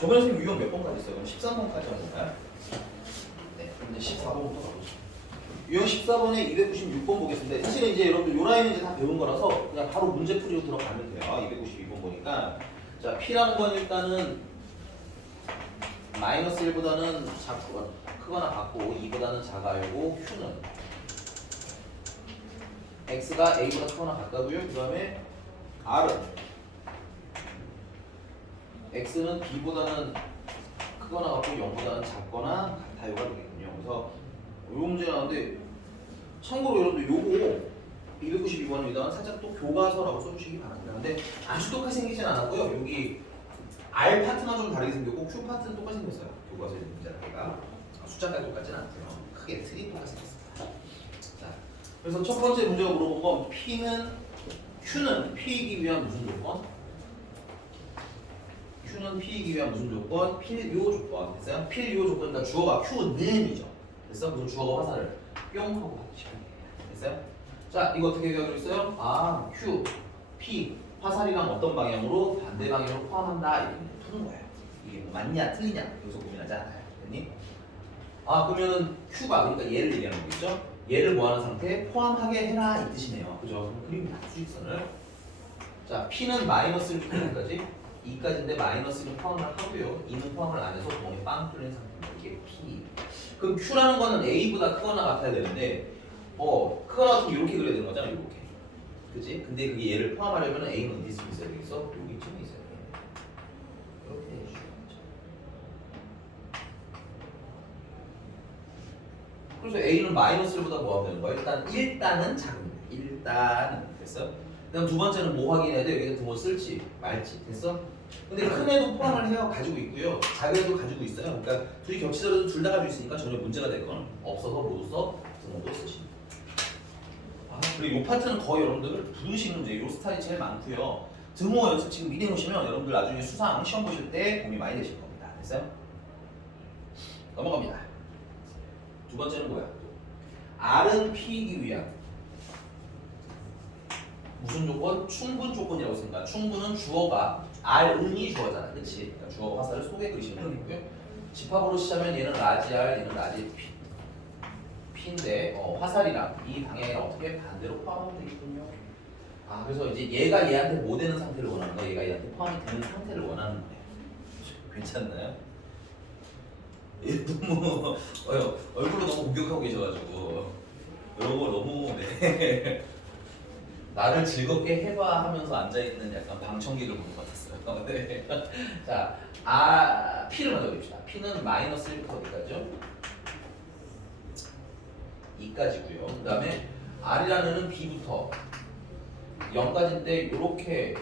저번에 선생님 유형 몇 번까지 있어요? 13번까지 한 건가요? 네, 그럼 이제 14번부터 가보죠. 유형 14번에 296번 보겠습니다. 사실은 이제 여러분들 요 라인은 이제 다 배운 거라서 그냥 바로 문제 풀이로 들어가면 돼요. 292번 보니까 자 P라는 건 일단은 마이너스 1보다는 크거나 같고 2보다는 작아요. Q는 X가 A보다 크거나 같다고요. 그 다음에 R은 X는 B보다는 크거나 같고 0보다는 작거나 같아요가 되겠군요. 그래서 요 문제 나왔는데 참고로 여러분들 요거 292번입니다. 살짝 또 교과서라고 써주시기 바랍니다. 근데 아주 똑같이 생기진 않았고요. 여기 R 파트만 좀 다르게 생겼고 Q 파트는 똑같이 생겼어요. 교과서의 문제가 숫자까지 똑같지는 않고요. 크게 틀이 똑같이 생겼습니다. 자, 그래서 첫 번째 문제가 물어본 건 Q는 P이기 위한 무슨 조건? Q는 Q는 P이기 위한 무슨 조건? 필요 조건. 됐어요? 필요 조건이니까 주어가 Q는이죠. 됐어? 무슨 주어가 화살을 뿅 하고 받으시면 돼요. 됐어요? 자, 이거 어떻게 얘기하고 있어요? 아, Q, P, 화살이랑 어떤 방향으로? 반대 방향으로 포함한다. 이렇게 푸는 거예요. 이게 뭐 맞냐, 틀리냐? 여기서 고민하지 않아요. 됐니? 아, 그러면은 Q가, 그러니까 얘를 얘기하는 거겠죠? 얘를 뭐하는 상태? 포함하게 해라 이 뜻이네요. 그죠? 그립니다. 수직선을. 자, P는 마이너스 1까지 2까지인데 마이너스는 포함을 하고요. 2는 포함을 안 해서 구멍이 빵 뚫린 상태입니다. 이게 P. 그럼 Q라는 거는 A보다 크거나 같아야 되는데 크거나 같으면 이렇게 그려야 되는 거잖아. 이렇게. 그지? 근데 그게 얘를 포함하려면 A는 어디쯤 있어야 되겠어? 여기쯤에 있어야 돼. 이렇게 해주죠. 그래서 A는 마이너스 1보다 뭐 하면 되는 거야? 일단은 작은 일단은 됐어? 그다음 두 번째는 뭐 확인해야 돼? 여기다 뭐 쓸지 말지 됐어? 근데 큰 애도 포함을 해요. 가지고 있고요. 작은 애도 가지고 있어요. 그러니까 둘이 겹치더라도 둘 다 가지고 있으니까 전혀 문제가 될 건 없어서 모두 써 등호도 쓰시면 아, 그리고 이 파트는 거의 여러분들 부르시는 문제 이 스타일이 제일 많고요. 등호 연습 지금 미리 해놓으시면 여러분들 나중에 수상 시험 보실 때 도움이 많이 되실 겁니다. 됐어요? 넘어갑니다. 두 번째는 뭐야? R은 P이기 위한 무슨 조건? 충분 조건이라고 생각해. 충분은 주어가 R은이 주어잖아, 그렇지? 그러니까 주어가 화살을 속에 그리시면 되겠고요. 집합으로 치자면 얘는 라지 R, 얘는 라지 P인데 화살이랑 이 방향이랑 어떻게 반대로 포함하면 되겠군요. 아, 그래서 이제 얘가 얘한테 못 되는 상태를 원하는 거야. 얘가 얘한테 포함이 되는 상태를 원하는 거예요. 괜찮나요? 너무 얼굴로 너무 공격하고 계셔가지고 이런 거 너무 네. 나를 즐겁게 해봐 하면서 앉아있는 약간 방청기를 보는 것 같았어요. 네. 자, P를 먼저 그립시다. P는 마이너스 1부터 어디까지죠? 2까지고요. 그 다음에 R이라는 애는 B부터 0까지인데 이렇게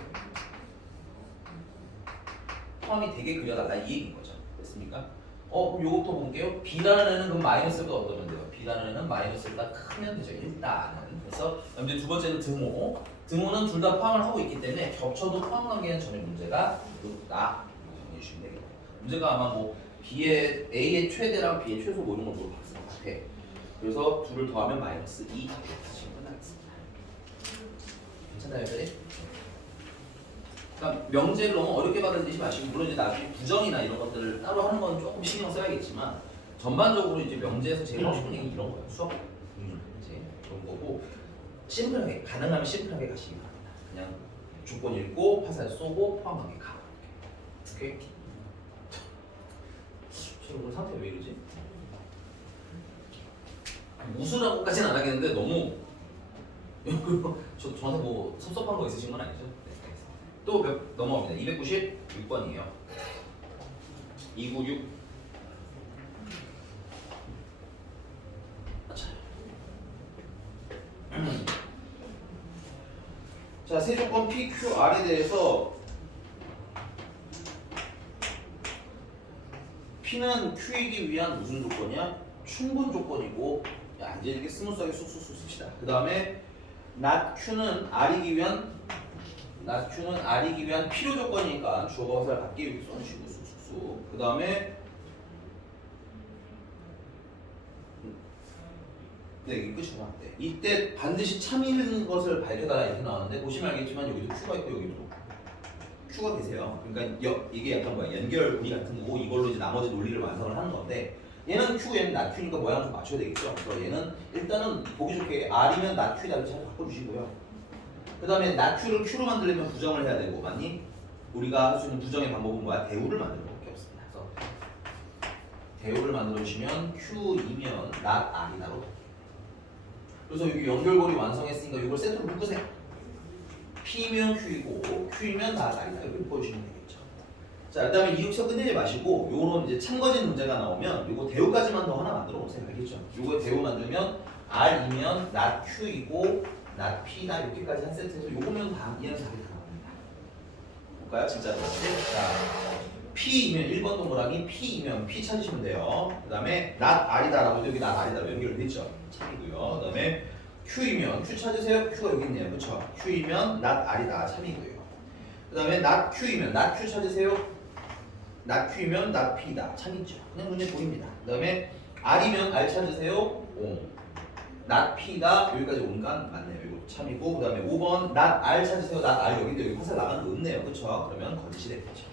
포함이 되게 그려달라 이 얘기인 거죠. 됐습니까? 그럼 요것도 볼게요. B라는 애는 그럼 마이너스가 어떠면 돼요? B라는 애는 마이너스보다 크면 되죠. 일단은. 그래서 이제 두 번째는 등호. 등호는 둘 다 포함을 하고 있기 때문에 겹쳐도 포함하기에는 전혀 문제가 없다. 정리해 주시면 되겠네요. 문제가 아마 뭐 B의 A의 최대랑 B의 최소 뭐 이런 걸 물어봤을 것 같아. 그래서 둘을 더하면 마이너스 2 이렇게 하시면 끝나겠습니다. 괜찮나요, 여러분? 그러니까 명제를 너무 어렵게 받아들이지 마시고 물론 이제 나중에 부정이나 이런 것들을 따로 하는 건 조금 신경 써야겠지만 전반적으로 이제 명제에서 제일 하고 싶은 얘기 이런 거예요. 수학 이제 그런 거고 심플하게 가능하면 심플하게 가시기 바랍니다. 그냥 조건 읽고 화살 쏘고 포함하게 가. 오케이? 저 오늘 상태 왜 이러지? 웃으라고까지는 안 하겠는데 너무 저한테 뭐 섭섭한 거 있으신 건 아니죠? 또 넘어갑니다. 296번이에요. 296. 자, 세 조건 P, Q, R에 대해서 P는 Q이기 위한 무슨 조건이야? 충분 조건이고 야, 이제 이렇게 스무스하게 쑥쑥 씁시다. 그 다음에 not Q는 R이기 위한 필요 조건이니까 주어가 화살 갖게 이렇게 써주시고 쑥쑥쑥. 그 다음에 네, 이게 끝이구나. 네. 이때 반드시 참이는 것을 밝혀달라 이렇게 나왔는데 보시면 알겠지만 여기도 Q가 있고 여기도 Q가 계세요. 그러니까 이게 약간 뭐야 연결고리 같은 거고 이걸로 이제 나머지 논리를 완성을 하는 건데 얘는 Q, 얘는 not Q니까 모양 좀 맞춰야 되겠죠. 그래서 얘는 일단은 보기 좋게 R이면 not Q다 이렇게 잘 바꿔주시고요. 그 다음에 not Q를 Q로 만들려면 부정을 해야 되고 맞니? 우리가 할 수 있는 부정의 방법은 뭐야? 대우를 만드는 것밖에 없습니다. 그래서 대우를 만들어 주시면 Q이면 not R이다로. 그래서 여기 연결고리 완성했으니까 이걸 세트로 묶으세요. P면 Q이고 Q이면 not R이다 이렇게 보여주시면 되겠죠. 자, 그 다음에 이육서 끝내지 마시고 요런 이제 참거진 문제가 나오면 요거 대우까지만 더 하나 만들어 오세요. 알겠죠? 요거 대우 만들면 R이면 not Q이고 not P나 이렇게까지 한 세트에서 요거면 다 이해는 답이 다 나옵니다. 볼까요? 진짜로. 자, P이면 1번 동그라미 P이면 P 찾으시면 돼요. 그 다음에 not R이다라고 여기 not R이다로 연결되죠. 참이고요. 그 다음에 Q이면 Q 찾으세요. Q가 여기 있네요. 그렇죠? Q이면 not R이다. 참이고요. 그 다음에 not Q이면 not Q 찾으세요. not Q면 not P다. 참 있죠. 그냥 문제 보입니다. 그 다음에 R이면 R 찾으세요. 옹. not P다. 여기까지 오니까 맞네요. 이거 참이고. 그 다음에 5번 not R 찾으세요. not R 여기인데 여기 화살 나가는 거 없네요. 그쵸? 그러면 거짓이 되겠죠.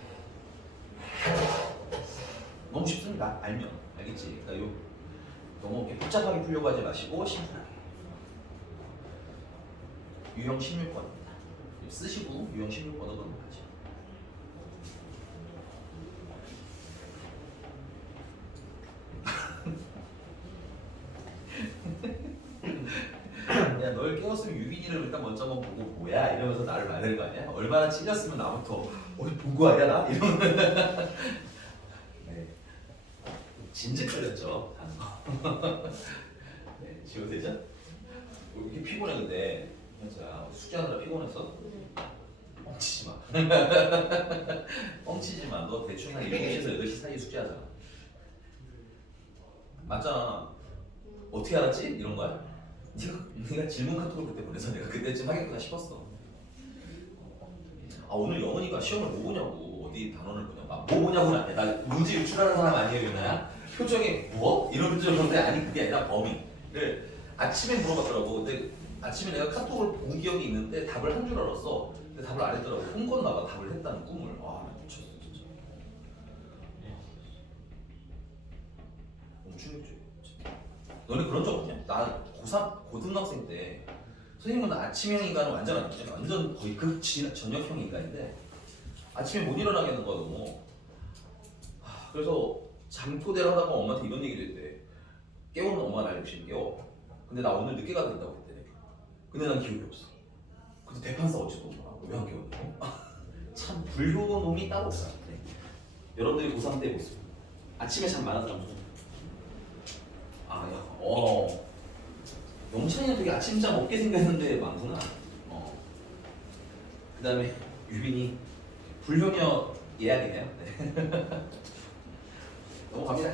너무 쉽습니다. 알면. 알겠지? 그러니까 요 너무 이렇게 복잡하게 풀려고 하지 마시고 심플하게. 유형 16번입니다. 쓰시고 유형 16번으로 넘어가죠. 야, 널 깨웠으면 유빈이를 일단 먼저 한번 보고 뭐야 이러면서 나를 봐야 되는 거 아니야? 얼마나 찔렸으면 나부터 어디 보고 와야 나? 이러면 네. 진즉 걸렸죠. 네, 지워되죠? 왜 이렇게 피곤해 근데 현수야 숙제하느라 피곤했어? 뻥치지 마. 뻥치지 마. 너 대충 한 7시에서 8시 사이에 숙제하잖아. 맞잖아. 어떻게 알았지? 이런 거야? 네가 질문 카톡을 그때 보내서 내가 그때쯤 하겠구나 싶었어. 아 오늘 영은이가 시험을 뭐 보냐고 어디 단원을 보냐고 뭐 보냐고는 아니야. 나 문제 유출하는 사람 아니에요 유나야? 표정이 뭐? 이런 표정인데 아니 그게 아니라 범위를 아침에 물어봤더라고. 근데 아침에 내가 카톡을 본 기억이 있는데 답을 한 줄 알았어. 근데 답을 안 했더라고. 꿈꿨나 봐. 답을 했다는 꿈을. 와 미쳤어 진짜. 너무 충격적이야. 너네 그런 적 없냐? 나 고3 고등학생 때 선생님은 아침형 인간은 완전 거의 저녁형 인간인데 아침에 못 일어나겠는 거야 너무. 그래서 잠토대를 하다가 엄마한테 이런 얘기를 했대. 깨우는 엄마가 날 욕심 깨워. 근데 나 오늘 늦게 가도 된다고 했대. 근데 난 기억이 없어. 근데 대판사 어찌 보더라고. 왜 안 깨웠냐고. 참 불효놈이 따로 없어. 네. 여러분들이 고3 때 모습. 아침에 잠 많은 사람 손. 영찬이는 되게 아침잠 없게 생겼는데 많구나. 그 다음에 유빈이 불효녀 예약이네요. 네. 넘어갑니다.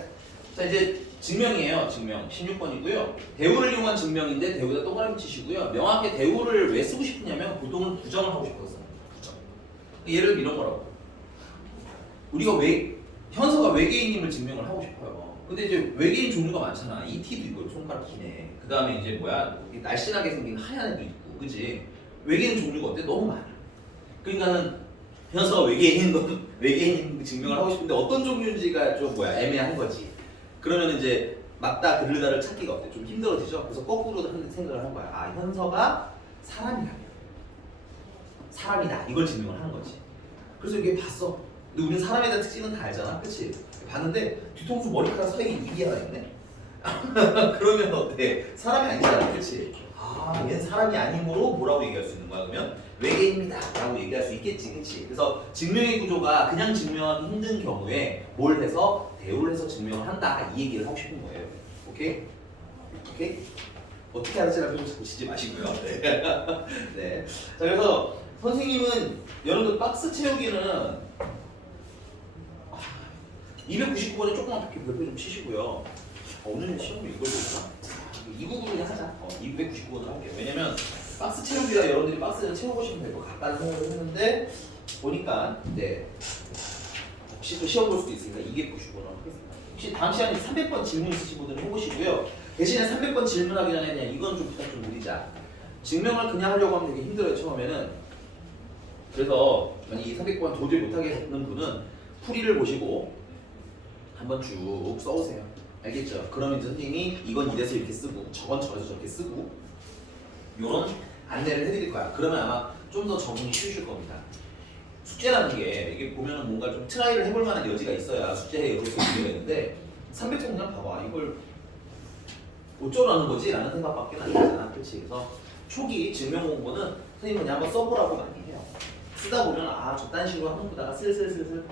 자 이제 증명이에요. 증명 16번이고요. 대우를 이용한 증명인데 대우에다 동그라미 치시고요. 명확히 대우를 왜 쓰고 싶으냐면 보통은 부정을 하고 싶어서 부정. 예를 들면 이런 거라고. 우리가 현서가 외계인임을 증명을 하고 싶어요. 근데 이제 외계인 종류가 많잖아. ET도 있고 손가락 기네. 그 다음에 이제 뭐야 날씬하게 생긴 하얀 애도 있고, 그지? 외계인 종류가 어때? 너무 많아. 그러니까는 현서가 외계인 증명을 하고 싶은데 어떤 종류인지가 좀 애매한 거지. 그러면 이제 맞다 그르다를 찾기가 어때? 좀 힘들어지죠. 그래서 거꾸로 생각을 한 거야. 아 현서가 사람이다. 이걸 증명을 하는 거지. 그래서 이게 봤어. 근데 우리는 사람에 대한 특징은 다 알잖아, 그렇지? 봤는데 뒤통수 머리카락 사이에 이비아가 있네. 그러면 어때? 사람이 아니잖아, 그렇지? 아, 얘는 사람이 아니므로 뭐라고 얘기할 수 있는 거야? 그러면 외계인입니다라고 얘기할 수 있겠지, 그렇지? 그래서 증명의 구조가 그냥 증명하기 힘든 경우에 뭘 해서 대우를 해서 증명을 한다 이 얘기를 하고 싶은 거예요. 오케이? 오케이? 어떻게 알았지라고 자꾸 치지 마시고요. 네. 네. 자 그래서 선생님은 여러분들 박스 채우기는 299번에 조그만 별표 좀 치시고요. 오늘은 시험을 이걸 볼까? 299 그냥 하자. 299번을 할게요. 왜냐면 박스 채우기라 여러분들이 박스를 채워보시면 될 것 같다는 생각을 했는데 보니까 네 혹시 또 시험 볼 수도 있으니까 299번을 하겠습니다. 혹시 다음 시간에 300번 질문 있으신 분들은 해보시고요. 대신에 300번 질문하기 전에 그냥 이건 좀 부탁 좀 드리자. 증명을 그냥 하려고 하면 되게 힘들어요 처음에는. 그래서 만약 이 300번 도저히 못하겠는 분은 풀이를 보시고 한번 쭉 써오세요. 알겠죠? 그러면 이제 선생님이 이건 이래서 이렇게 쓰고 저건 저래서 저렇게 쓰고 요런 안내를 해드릴 거야. 그러면 아마 좀 더 적응이 쉬우실 겁니다. 숙제라는 게 이게 보면은 뭔가 좀 트라이를 해볼 만한 여지가 있어야 숙제에 여기서 문제가 있는데 300번 그냥 봐봐. 이걸 어쩌라는 거지? 라는 생각밖에 안 들잖아. 그렇지? 그래서 초기 증명 공부는 선생님이 그냥 한번 써보라고 많이 해요. 쓰다 보면 아 저딴 식으로 한번 보다가 슬슬 보여.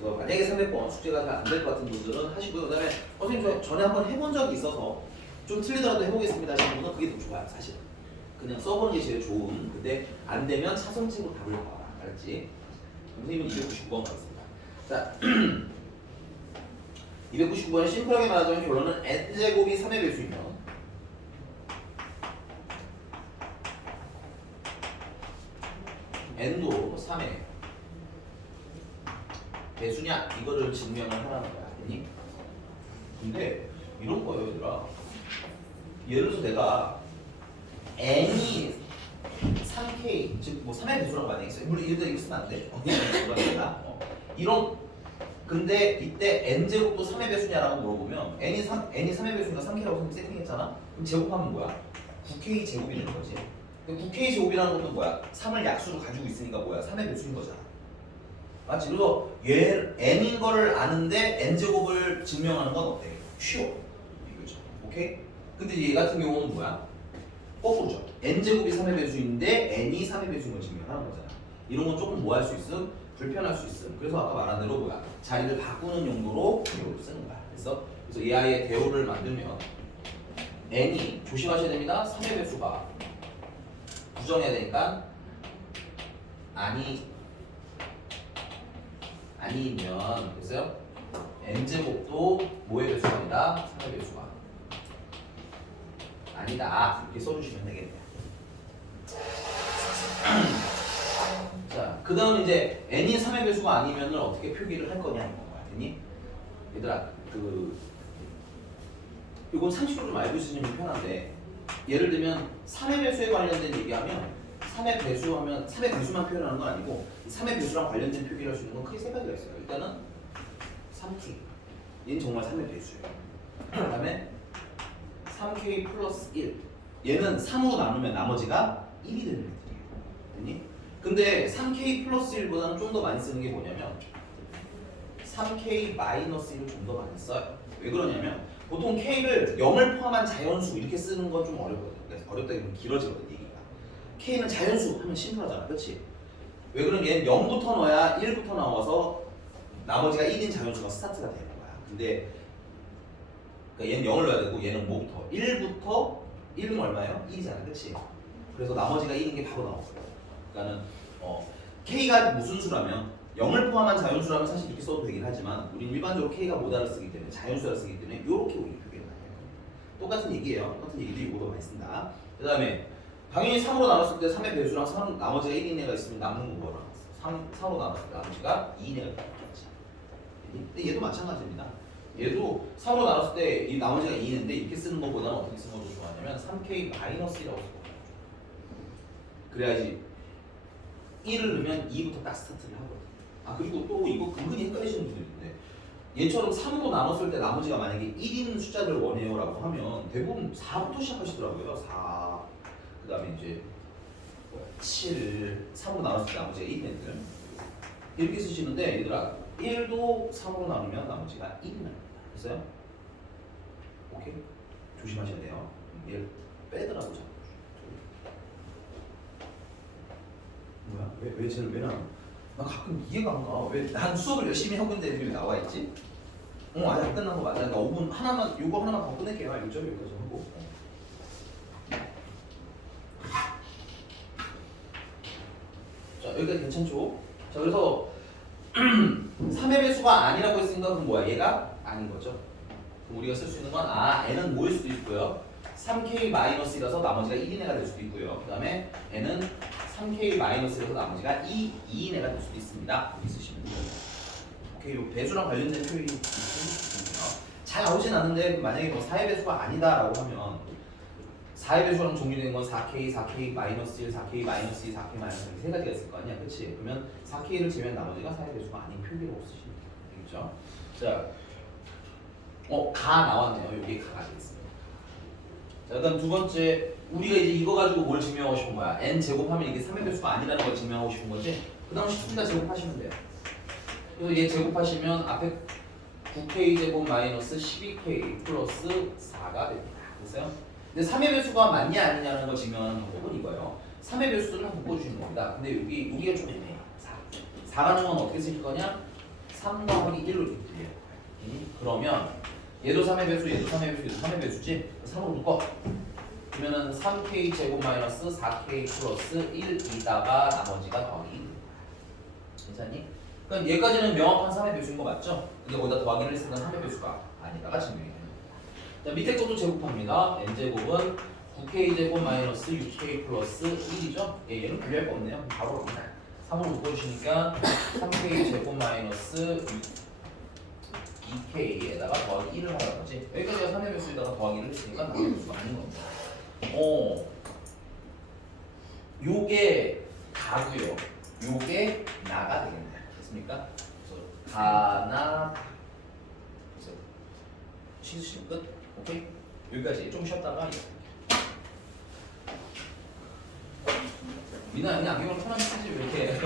그래서 만약에 300번 숙제가 잘 안 될 것 같은 분들은 하시고요. 그 다음에 선생님 전에 한번 해본 적이 있어서 좀 틀리더라도 해보겠습니다 하시는 분은 그게 더 좋아요. 사실 그냥 써보는 게 제일 좋은. 근데 안 되면 차선책으로 답을 봐라. 알았지? 선생님은 299번 가겠습니다. 자 299번에 심플하게 말하자면 결론은 n제곱이 3의 배수이면 n도 3의 배수냐 이거를 증명을 하라는 거야. 알겠니? 근데 이런 거예요, 얘들아. 예를 들어서 내가 n이 3k 즉 뭐 3의 배수라고 만약에 있어요. 물론 이럴 때 이거 쓰면 안 돼. 이런 근데 이때 n 제곱도 3의 배수냐라고 물어보면 n이 3의 배수니까 3k라고 세팅했잖아. 그럼 제곱하면 뭐야? 9k 제곱이 되는 거지. 9k 제곱이라는 것도 뭐야? 3을 약수로 가지고 있으니까 뭐야? 3의 배수인 거잖아. 맞지? 그래서 얘 n인 거를 아는데 n 제곱을 증명하는 건 어때? 쉬워. 이거죠. 오케이? 근데 얘 같은 경우는 뭐야? 거꾸로죠. n 제곱이 3의 배수인데 n이 3의 배수인 걸 증명하는 거잖아. 이런 건 조금 뭐 할 수 있음? 불편할 수 있음. 그래서 아까 말한 대로 뭐야? 자리를 바꾸는 용도로 대호를 쓰는 거야. 그래서 이 아이의 대호를 만들면 n이 조심하셔야 됩니다. 3의 배수가 부정해야 되니까 아니면 됐어요? n제곱도 뭐의 배수가 아니다? 3의 배수가 아니다. 이렇게 써주시면 되겠네요. 자, 그 다음 이제 n이 3의 배수가 아니면 어떻게 표기를 할 거냐 이런 거야. 됐니? 얘들아, 이건 상식으로 좀 알고 있으면 편한데 예를 들면 3의 배수에 관련된 얘기하면 3의 배수하면 3의 배수만 표현하는 건 아니고 3의 배수랑 관련된 표기를 할 수 있는 건 크게 세 가지가 있어요. 일단은 3k 얘는 정말 3의 배수예요. 그 다음에 3k 플러스 1 얘는 3으로 나누면 나머지가 1이 되는 것들이에요. 됐니? 근데 3k 플러스 1보다는 좀 더 많이 쓰는 게 뭐냐면 3k 마이너스 1을 좀 더 많이 써요. 왜 그러냐면 보통 k를 0을 포함한 자연수 이렇게 쓰는 건 좀 어렵거든. 그래서 어렵다기보면 길어지거든 얘기가. k는 자연수 하면 심플하잖아. 그렇지? 왜 그러냐면 얘는 0부터 넣어야 1부터 나와서 나머지가 1인 자연수가 스타트가 되는 거야. 근데 그러니까 얘는 0을 넣어야 되고 얘는 뭐부터? 1부터 1은 얼마예요? 1이잖아. 그렇지? 그래서 나머지가 1인 게 바로 나오거든. 그러니까는 k가 무슨 수라면 0을 포함한 자연수라면 사실 이렇게 써도 되긴 하지만 우리는 일반적으로 k가 모다를 쓰기 때문에 자연수를 쓰기 때문에 이렇게 우리 표기를 많이 해요. 똑같은 얘기예요. 똑같은 얘기도 이거도 많이 쓴다. 그 다음에 당연히 3으로 나눴을 때 3의 배수랑 3 나머지가 1인 애가 있으면 남는 거 뭐라? 3으로 나눴을 때 나머지가 2인 애가 있겠지. 근데 얘도 마찬가지입니다. 얘도 3으로 나눴을 때 이 나머지가 2인인데 이렇게 쓰는 것보다는 어떻게 쓰는 것도 좋아하냐면 3k-1이라고 쓰거든요. 그래야지 1을 넣으면 2부터 딱 스타트를 하거든. 아 그리고 또 이거 은근히 헷갈리시는 분들 있는데 얘처럼 3으로 나눴을 때 나머지가 만약에 1인 숫자를 원해요라고 하면 대부분 4부터 시작하시더라고요. 4. 그 다음에 이제 7. 3으로 나눴을 때 나머지가 1인 애들 이렇게 쓰시는데 얘들아 1도 3으로 나누면 나머지가 1이 납니다. 됐어요? 오케이? 조심하셔야 돼요. 얘를 빼더라고 자꾸. 뭐야? 왜 쟤는 왜 나와? 나 가끔 이해가 안 가. 왜 난 수업을 열심히 하고 있는데 애들이 왜 나와 있지? 아직 안 끝난 거 맞아. 나 5분 하나만 요거 하나만 더 끝낼게요. 요점 여기까지 하고. 자 여기까지 괜찮죠? 자 그래서 3의 배수가 아니라고 했으니까 그럼 뭐야? 얘가 아닌 거죠. 그럼 우리가 쓸 수 있는 건 n은 뭐일 수도 있고요. 3k-1이라서 나머지가 1인 애가 될 수도 있고요. 그 다음에 n은 3k-1이라서 나머지가 2인 애가 될 수도 있습니다. 이렇게 쓰시면 돼요. 오케이, 요 배수랑 관련된 표현이 있거든요. 잘 나오진 않는데 만약에 뭐 4의 배수가 아니다라고 하면 4의 배수랑 종류된 건 4k, 4k-1, 4k-2, 4k-2 이렇게 세 가지가 있을 거 아니야, 그렇지? 그러면 4k를 제외한 나머지가 4의 배수가 아닌 표기라고 쓰시면 되겠죠? 자, 가 나왔네요. 여기 가가 되겠습니다. 자, 그다음 두 번째, 우리가 이제 이거 가지고 뭘 증명하고 싶은 거야? n 제곱하면 이게 3의 배수가 아니라는 걸 증명하고 싶은 거지? 그 다음 쉽습니다. 제곱하시면 돼요. 그래서 얘 제곱하시면 앞에 9k 제곱 마이너스 12k 플러스 4가 됩니다. 됐어요? 근데 3의 배수가 맞냐 아니냐는 걸 증명하는 방법은 이거예요. 3의 배수들을 한번 묶어주시는 겁니다. 근데 여기가 좀 애매해요. 4라는 건 어떻게 쓰실 거냐? 3 더하기 1로 이렇게 들려요. 그러면 얘도 3의 배수, 얘도 3의 배수, 얘도 3의 배수지? 3으로 묶어. 그러면은 3k 제곱 마이너스 4k 플러스 1이다가 나머지가 더하기 1. 괜찮니? 그러니까 얘까지는 명확한 3의 배수인 거 맞죠? 근데 거기다 더하기를 했으면 3의 배수가 아니다가 증명이 됩니다. 자, 밑에 것도 제곱합니다. n제곱은 9k 제곱 마이너스 6k 플러스 1이죠? 얘는 분리할 거 없네요. 바로 갑니다. 3으로 묶어주시니까 3k 제곱 마이너스 2k에다가 더하기 1을 하라는 거지. 여기까지가 3의 배수에다가 더하기를 했으니까 남의 배수가 아닌 겁니다. 요게 가고요. 요게 나가 되겠네요. 됐습니까? 그래서 가나 그래서 치수시는 끝. 오케이? 여기까지 좀 쉬었다가 미나 그냥 안경을 편하게 쓰지 왜 이렇게